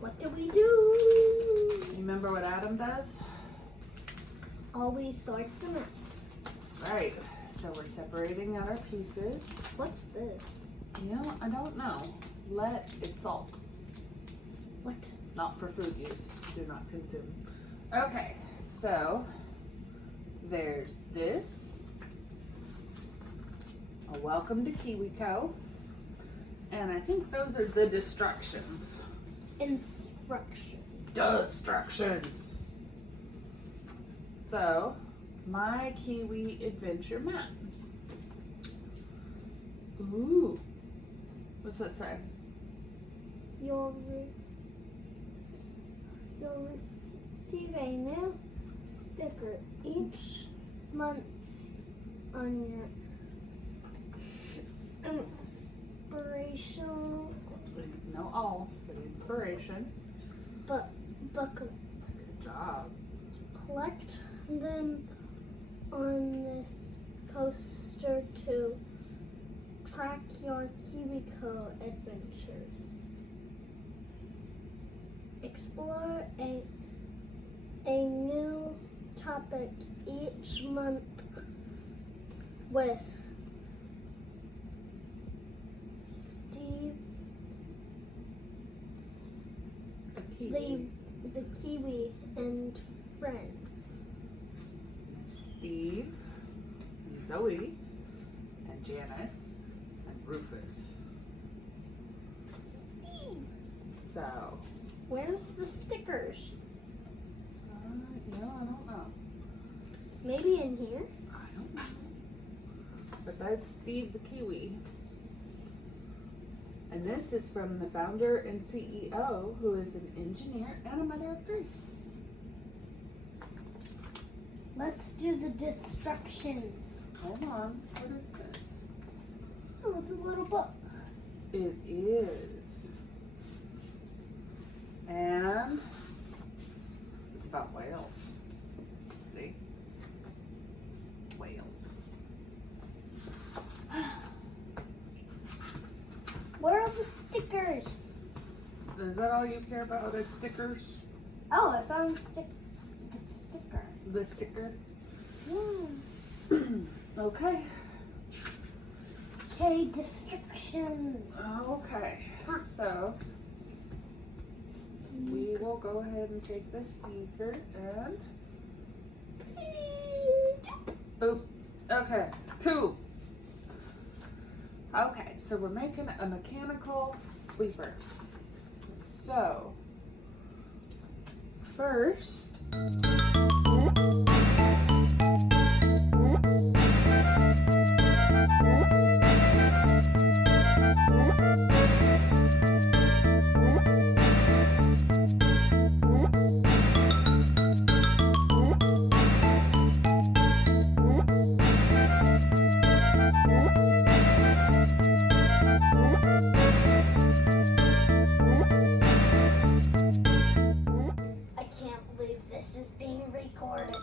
What do we do? You remember what Adam does? Always sorts them out. That's right. So we're separating out our pieces. What's this? You know, I don't know. Let it salt. What? Not for food use. Do not consume. Okay, so there's this. A welcome to KiwiCo. And I think those are the destructions. Instruction. Destructions. So, my Kiwi adventure map. Ooh. What's that say? You'll receive a new sticker each month on your inspirational No all, but inspiration. booklet. Good job. Collect them on this poster to track your KiwiCo adventures. Explore a new topic each month with Steve the Kiwi and friends. Steve, and Zoe, and Janice, and Rufus. Steve, So, where's the stickers? I don't know. Maybe in here? I don't know. But that's Steve the Kiwi. And this is from the founder and CEO, who is an engineer and a mother of 3. Let's do the destructions. Hold on. What is this? Oh, it's a little book. It is. And it's about whales. See? Whales. Where are the stickers? Is that all you care about is stickers? Oh, I found the sticker. The sticker? Yeah. Okay. Okay, destructions. Okay. So we will go ahead and take this sneaker and boop. Okay, cool. Okay, so we're making a mechanical sweeper. So first, I can't believe this is being recorded.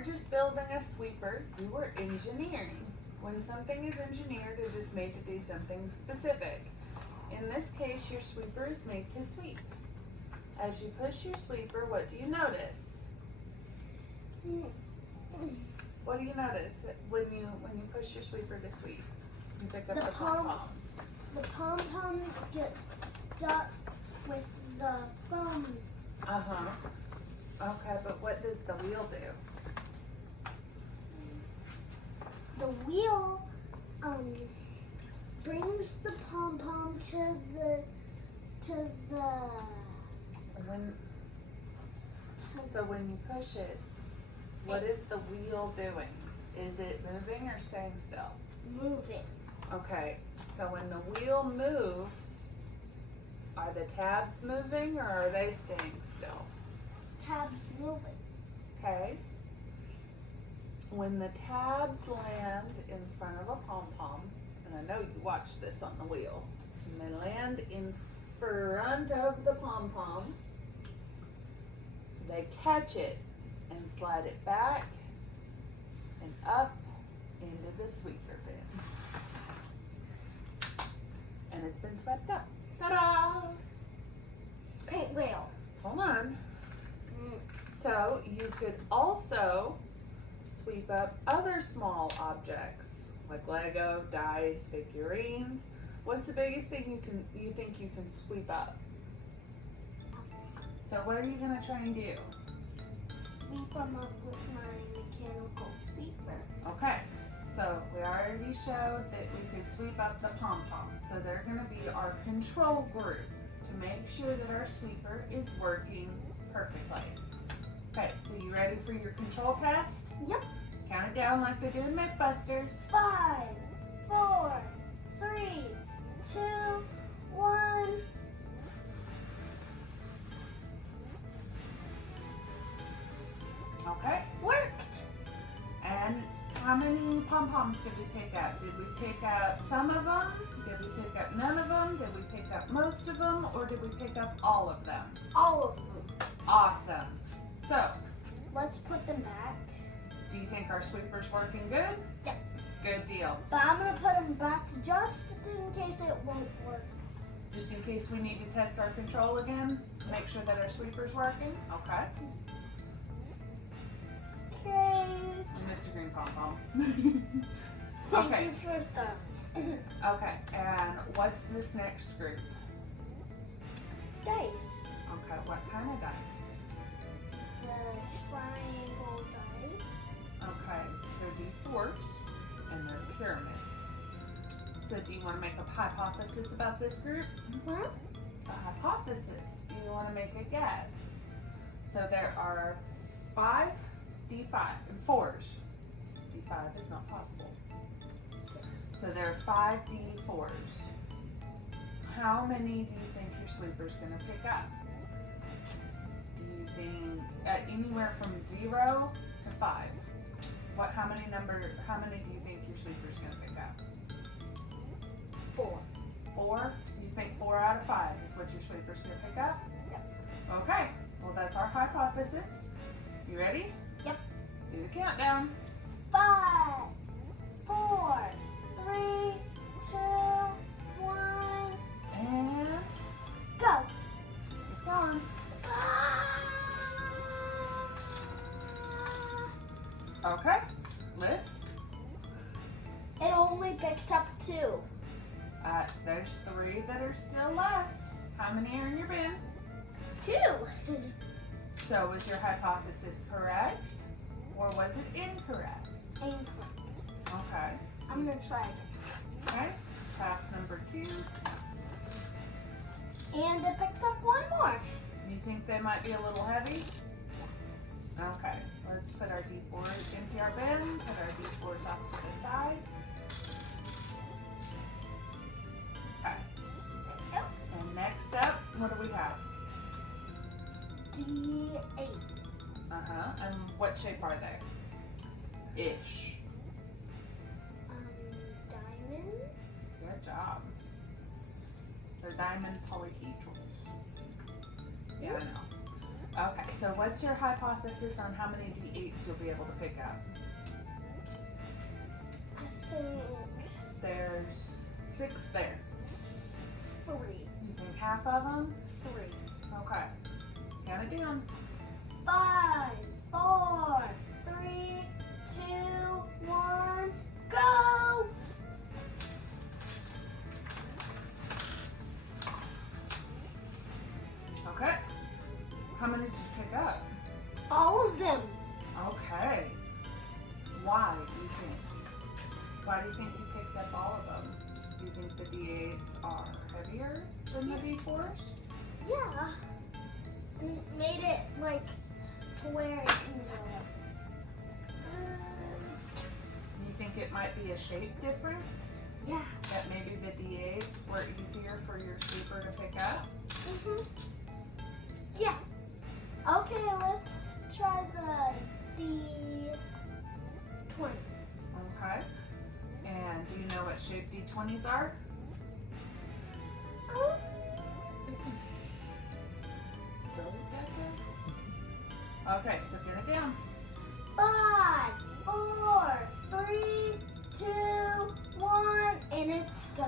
weren't just building a sweeper, you were engineering. When something is engineered, it is made to do something specific. In this case, your sweeper is made to sweep. As you push your sweeper, what do you notice? What do you notice when you push your sweeper to sweep? You pick up the pom-poms. The pom-poms get stuck with the foam. Uh-huh. Okay, but what does the wheel do? The wheel brings the pom-pom to the So when you push it, what is the wheel doing? Is it moving or staying still? moving. Okay, so when the wheel moves, are the tabs moving or are they staying still? Tabs moving. Okay. When the tabs land in front of a pom-pom, and I know you watched this on the wheel, and they land in front of the pom-pom, they catch it and slide it back and up into the sweeper bin. And it's been swept up. Ta-da! Paint wheel. Hold on. So you could also sweep up other small objects like Lego, dice, figurines. What's the biggest thing you think you can sweep up? So what are you gonna try and do? Sweep them up with my mechanical sweeper. Okay, so we already showed that we could sweep up the pom-poms. So they're gonna be our control group to make sure that our sweeper is working perfectly. Okay, so you ready for your control test? Yep. Count it down like they do in Mythbusters. 5, 4, 3, 2, 1. Okay. Worked. And how many pom-poms did we pick up? Did we pick up some of them? Did we pick up none of them? Did we pick up most of them? Or did we pick up all of them? All of them. Awesome. So, Let's put them back. do you think our sweeper's working good? Yep. Good deal. But I'm going to put them back just in case it won't work. Just in case we need to test our control again, make sure that our sweeper's working. Okay. Okay. Mr. Green Pom-Pom. Thank Okay. you for that. Okay, and what's this next group? Dice. Okay, what kind of dice? The triangle dice. Okay, they're D4s and they're pyramids. So do you want to make a hypothesis about this group? What? A hypothesis. Do you want to make a guess? So there are 5 4s. D5 is not possible. So there are 5 D4s. How many do you think your sweeper's going to pick up? Do you think anywhere from 0 to 5? How many do you think your sweeper's going to pick up? 4. 4? You think 4 out of 5 is what your sweeper's going to pick up? Yep. Okay, well that's our hypothesis. You ready? Yep. Do the countdown. 5, 4, 3, 2, 1. And Go. keep going. Okay, lift. It only picked up 2. There's 3 that are still left. How many are in your bin? 2. So was your hypothesis correct or was it incorrect? Incorrect. Okay. I'm gonna try again. Okay, pass number 2. And it picked up 1 more. You think they might be a little heavy? Okay, let's put our D4s into our bin, put our D4s off to the side. Okay. Yep. And next up, what do we have? D8. Uh-huh, and what shape are they? Ish. Diamond. Good jobs. They're diamond polyhedrals. Yeah, I know. Okay, So what's your hypothesis on how many D8s you'll be able to pick up? I think There's 6 there. 3. You think half of them? 3. Okay. Count it down. 5, 4, 3, 2, 1, go! Okay. How many did you pick up? All of them. Okay. Why do you think? Why do you think you picked up all of them? Do you think the D8s are heavier than the D4s? Yeah. Made it like to where it can go up. You think it might be a shape difference? Yeah. That maybe the D8s were easier for your sweeper to pick up? Yeah. Okay, let's try the D20. Okay. And do you know what shape D20s are? Okay, so get it down. 5, 4, 3, 2, 1, and it's go.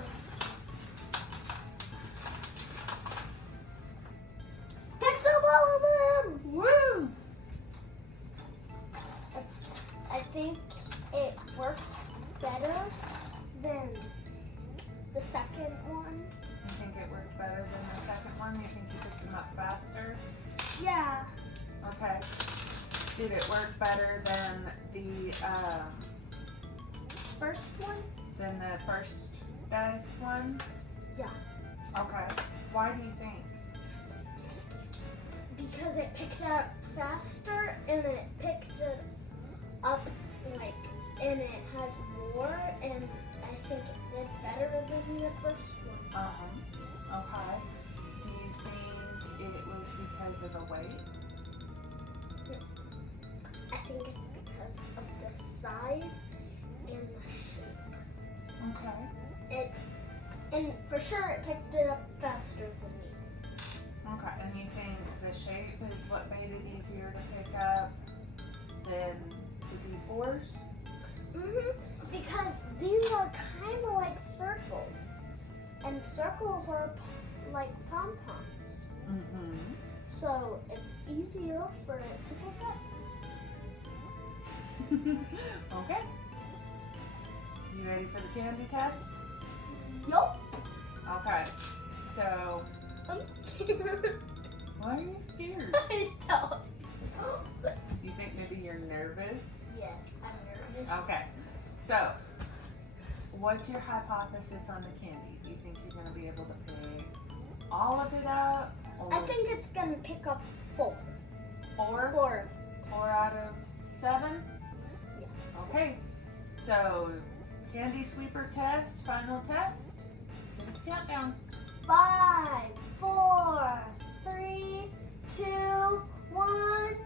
Picked up all of them. Woo! I think it worked better than the second one. You think it worked better than the second one? You think you picked them up faster? Yeah. Okay. Did it work better than the First one? first best one? Yeah. Okay. Why do you think? Because it picked it up faster and it picked it up and it has more, and I think it did better than the first one. Okay. Do you think it was because of the weight? I think it's because of the size and the shape. Okay. And for sure it picked it up faster than these. Okay. And you think the shape is what made it easier to pick up than the D4s? Because these are kind of like circles. And circles are like pom-poms. So it's easier for it to pick up. Okay. You ready for the candy test? Yup. Okay. So, I'm scared. why are you scared? I don't. You think maybe you're nervous? Yes, I'm nervous. Okay. So, what's your hypothesis on the candy? Do you think you're going to be able to pick all of it up? Or I think it's gonna pick up 4. 4? 4. 4 out of 7? Yeah. Okay. So, candy sweeper test, final test. Give us a countdown. 5, 4, 3, 2, 1,